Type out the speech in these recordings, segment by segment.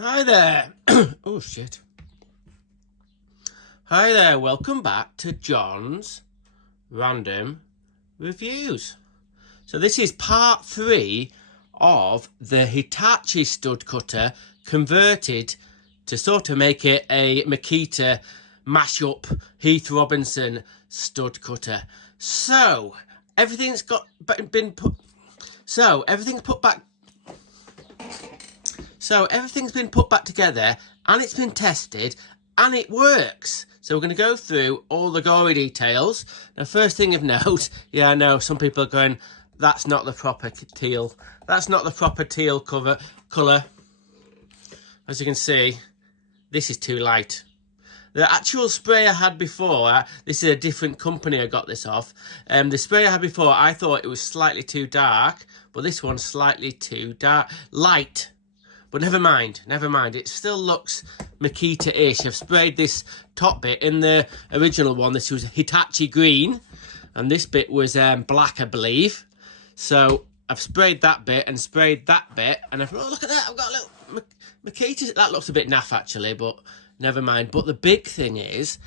Hi there. Oh shit. Hi there, welcome back to John's Random Reviews. So this is part 3 of the Hitachi stud cutter converted to sort of make it a Makita mashup Heath Robinson stud cutter. So everything's been put back together, and it's been tested, and it works. So we're going to go through all the gory details. Now, first thing of note, yeah, I know some people are going, that's not the proper teal. That's not the proper teal colour. As you can see, this is too light. The actual spray I had before, this is a different company I got this off. The spray I had before, I thought it was slightly too dark, but this one's slightly too light. But never mind, it still looks Makita-ish. I've sprayed this top bit. In the original one, this was Hitachi green, and this bit was black, I believe. So I've sprayed that bit and sprayed that bit, and I've, oh, look at that, I've got a little Makita. That looks a bit naff, actually, but never mind. But the big thing is,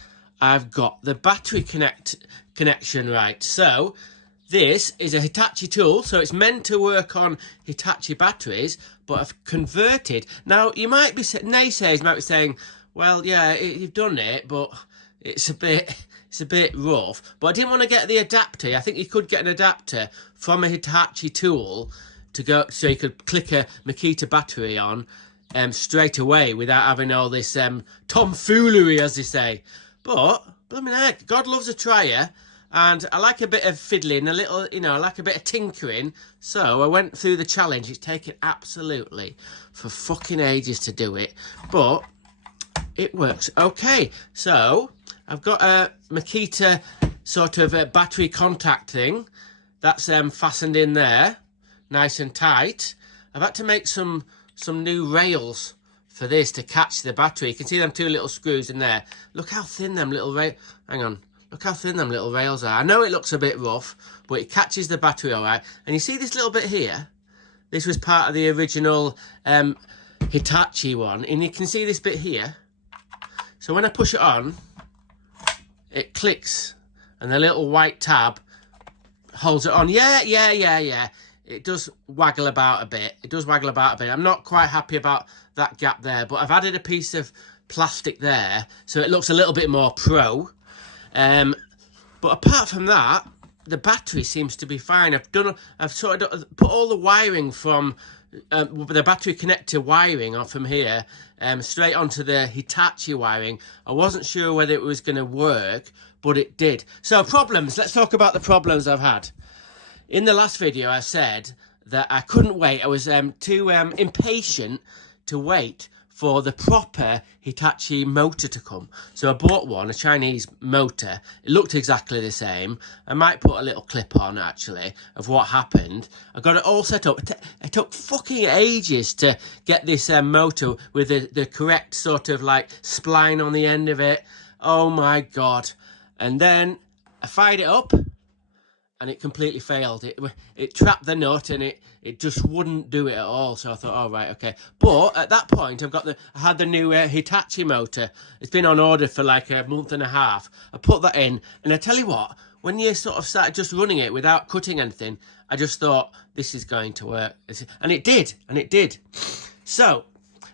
I've got the battery connection right. So this is a Hitachi tool, so it's meant to work on Hitachi batteries, but I've converted. Now, you might be, naysayers might be saying, well, yeah, you've done it, but it's a bit rough. But I didn't want to get the adapter. I think you could get an adapter from a Hitachi tool to go, so you could click a Makita battery on straight away without having all this tomfoolery, as they say. But, blooming heck, God loves a trier. And I like a bit of fiddling, a little, I like a bit of tinkering. So I went through the challenge. It's taken absolutely for fucking ages to do it, but it works. Okay, so I've got a Makita sort of a battery contact thing. That's fastened in there, nice and tight. I've had to make some new rails for this to catch the battery. You can see them two little screws in there. Look how thin them little hang on. Look how thin them little rails are. I know it looks a bit rough, but it catches the battery all right. And you see this little bit here? This was part of the original Hitachi one. And you can see this bit here. So when I push it on, it clicks. And the little white tab holds it on. Yeah. It does waggle about a bit. I'm not quite happy about that gap there, but I've added a piece of plastic there, so it looks a little bit more pro. But apart from that, the battery seems to be fine. I've sort of put all the wiring from the battery connector wiring on from here straight onto the Hitachi wiring. I wasn't sure whether it was going to work, but it did. So problems. Let's talk about the problems I've had. In the last video, I said that I couldn't wait. I was too impatient to wait for the proper Hitachi motor to come. So I bought one, a Chinese motor. It looked exactly the same. I might put a little clip on, actually, of what happened. I got it all set up. It took fucking ages to get this motor with the correct sort of like spline on the end of it. Oh my God. And then I fired it up, and it completely failed. It trapped the nut, and it just wouldn't do it at all. So I thought, oh, right, okay. But at that point, I had the new Hitachi motor. It's been on order for like a month and a half. I put that in, and I tell you what, when you sort of started just running it without cutting anything, I just thought, this is going to work. And it did. So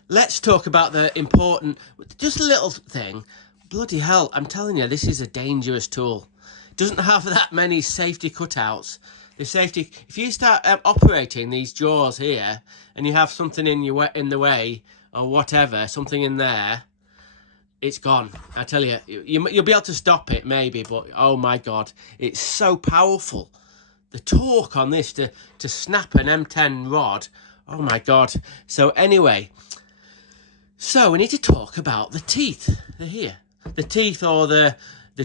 let's talk about the important, just a little thing. Bloody hell, I'm telling you, this is a dangerous tool. Doesn't have that many safety cutouts. If you start operating these jaws here, and you have something in the way or whatever, something in there, it's gone. I tell you, you'll be able to stop it maybe, but oh my God, it's so powerful. The torque on this to snap an M10 rod, oh my God. So anyway, so we need to talk about the teeth. They're here. The teeth, or the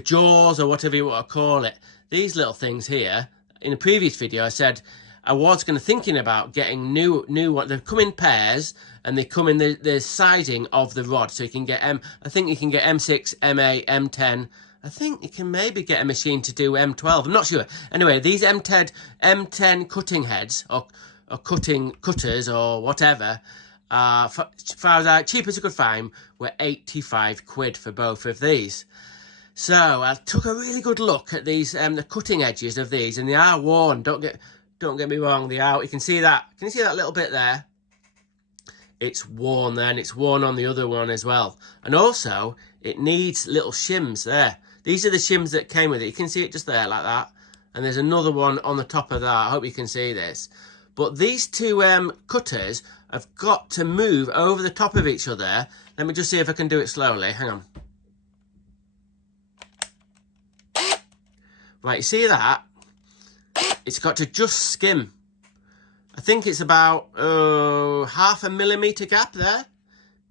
jaws, or whatever you want to call it. These little things here. In a previous video, I said I was thinking about getting new ones. They come in pairs, and they come in the sizing of the rod. So you can get I think you can get M6, M8, M10. I think you can maybe get a machine to do M12. I'm not sure. Anyway, these M10 cutting heads, or cutters, or whatever, Cheap as I could find, were 85 quid for both of these. So I took a really good look at these, the cutting edges of these, and they are worn. Don't get me wrong, they are. You can see that. Can you see that little bit there? It's worn there, and it's worn on the other one as well. And also, it needs little shims there. These are the shims that came with it. You can see it just there like that. And there's another one on the top of that. I hope you can see this. But these two cutters have got to move over the top of each other. Let me just see if I can do it slowly. Hang on. Right, you see that? It's got to just skim. I think it's about half a millimetre gap there.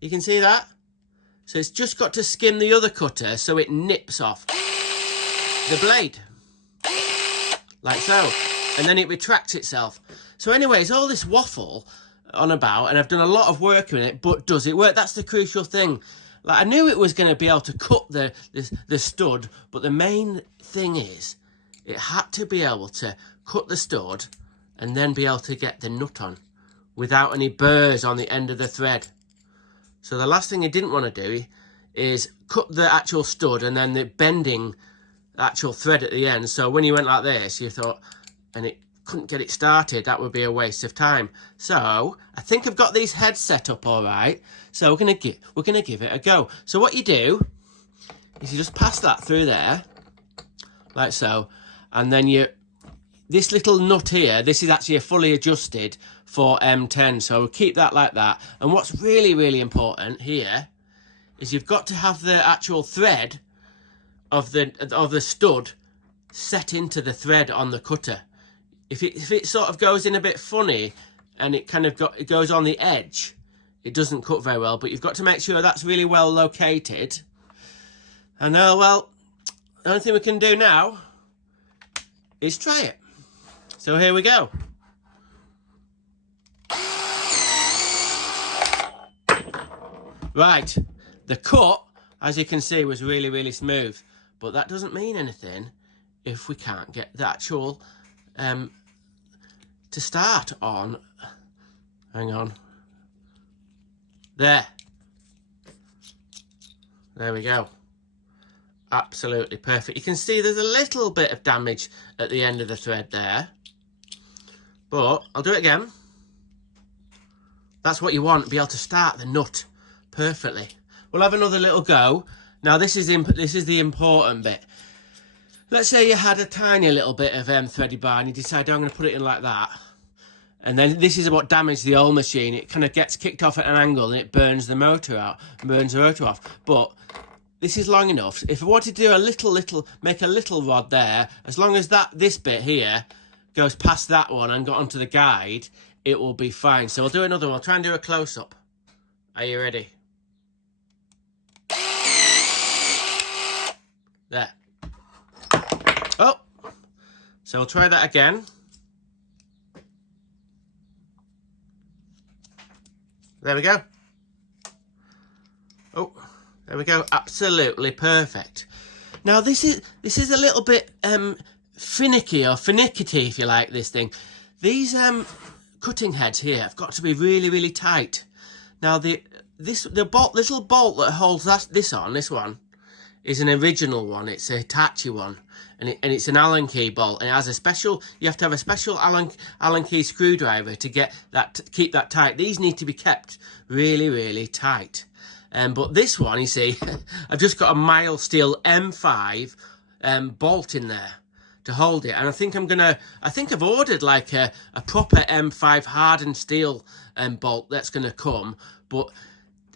You can see that? So it's just got to skim the other cutter so it nips off the blade. Like so. And then it retracts itself. So anyways, all this waffle on about, and I've done a lot of work in it, but does it work? That's the crucial thing. Like, I knew it was going to be able to cut the stud, but the main thing is it had to be able to cut the stud and then be able to get the nut on without any burrs on the end of the thread. So the last thing you didn't want to do is cut the actual stud and then the bending actual thread at the end. So when you went like this, you thought, and it couldn't get it started, that would be a waste of time. So I think I've got these heads set up all right. So we're gonna give it a go. So what you do is you just pass that through there, like so, and then this little nut here, this is actually a fully adjusted for M10, so we'll keep that like that. And what's really, really important here is you've got to have the actual thread of the stud set into the thread on the cutter. If it sort of goes in a bit funny and it kind of it goes on the edge, it doesn't cut very well, but you've got to make sure that's really well located. And well, the only thing we can do now is try it. So here we go. Right, the cut, as you can see, was really, really smooth, but that doesn't mean anything if we can't get the actual to start on. Hang on. There we go. Absolutely perfect. You can see there's a little bit of damage at the end of the thread there, but I'll do it again. That's what you want, be able to start the nut perfectly. We'll have another little go. Now this is the important bit. Let's say you had a tiny little bit of threaded bar and you decide, I'm going to put it in like that. And then this is what damaged the old machine. It kind of gets kicked off at an angle and it burns the motor out, burns the motor off. But this is long enough. If I wanted to do make a little rod there, as long as this bit here goes past that one and got onto the guide, it will be fine. So we'll do another one. I'll try and do a close-up. Are you ready? There. Oh, so we'll try that again. There we go. Oh, there we go. Absolutely perfect. Now this is a little bit finicky or finickety, if you like, this thing. These cutting heads here have got to be really, really tight. Now the little bolt that holds this one is an original one. It's a Hitachi one, and it's an Allen key bolt, and it has a special. You have to have a special Allen key screwdriver to keep that tight. These need to be kept really, really tight. But this one, you see, I've just got a mild steel M5 bolt in there to hold it, and I think I've ordered like a proper M5 hardened steel bolt that's gonna come, but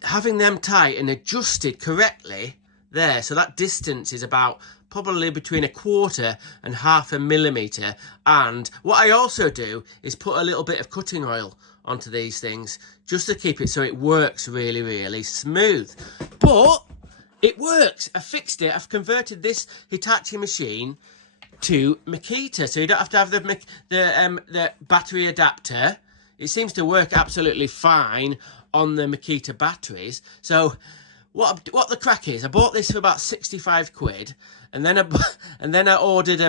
having them tight and adjusted correctly there, so that distance is about probably between 1/4 and 1/2 millimetre. And what I also do is put a little bit of cutting oil onto these things just to keep it so it works really, really smooth. But it works. I fixed it. I've converted this Hitachi machine to MAKITA, so you don't have to have the battery adapter. It seems to work absolutely fine on the MAKITA batteries. So what the crack is, I bought this for about 65 quid, and then I ordered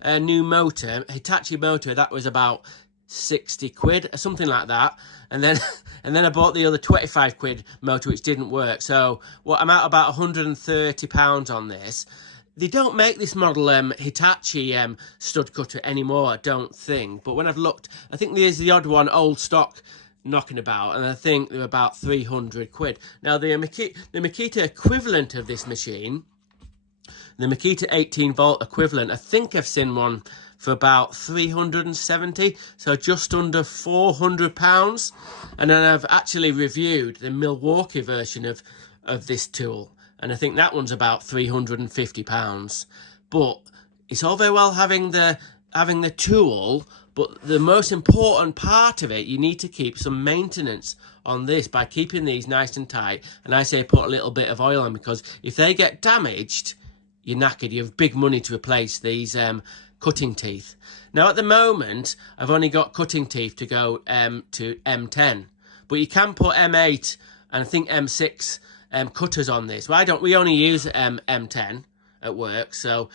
a new motor, a Hitachi motor, that was about 60 quid or something like that, and then and then I bought the other 25 quid motor which didn't work. So what, I'm out about £130 on this. They don't make this model Hitachi stud cutter anymore, I don't think, but when I've looked, I think there's the odd one old stock knocking about, and I think they're about 300 quid. Now the Makita equivalent of this machine, the Makita 18 volt equivalent, I think I've seen one for about 370, so just under £400. And then I've actually reviewed the Milwaukee version of this tool, and I think that one's about £350. But it's all very well having the tool, but the most important part of it, you need to keep some maintenance on this by keeping these nice and tight. And I say put a little bit of oil on, because if they get damaged, you're knackered. You have big money to replace these cutting teeth. Now at the moment, I've only got cutting teeth to go to M10, but you can put M8 and I think M6 cutters on this. We only use M10 at work, so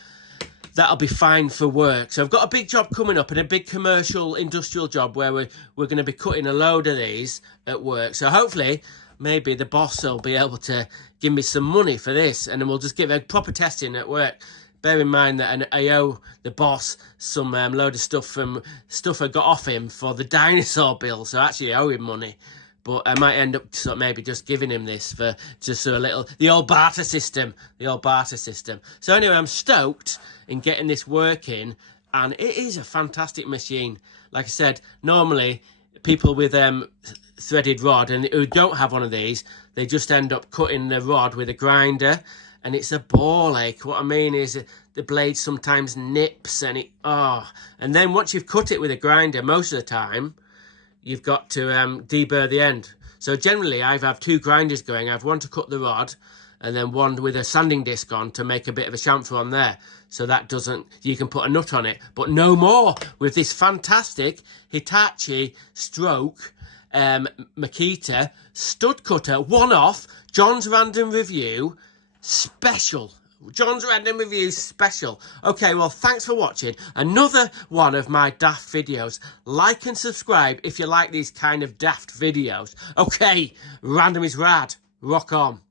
that'll be fine for work. So I've got a big job coming up, and a big commercial industrial job where we're going to be cutting a load of these at work. So hopefully maybe the boss will be able to give me some money for this, and then we'll just give a proper testing at work. Bear in mind that I owe the boss some load of stuff I got off him for the dinosaur bill, so actually I owe him money. But I might end up sort of maybe just giving him this for just a little, the old barter system. So anyway, I'm stoked in getting this working, and it is a fantastic machine. Like I said, normally people with threaded rod and who don't have one of these, they just end up cutting the rod with a grinder, and it's a ball ache. What I mean is the blade sometimes nips, and and then once you've cut it with a grinder, most of the time you've got to deburr the end. So generally I have two grinders going. I have one to cut the rod, and then one with a sanding disc on to make a bit of a chamfer on there, so that you can put a nut on it. But no more with this fantastic Hitachi stroke Makita stud cutter, one-off, John's Random Review special. Okay, well, thanks for watching another one of my daft videos. Like and subscribe if you like these kind of daft videos. Okay, random is rad. Rock on.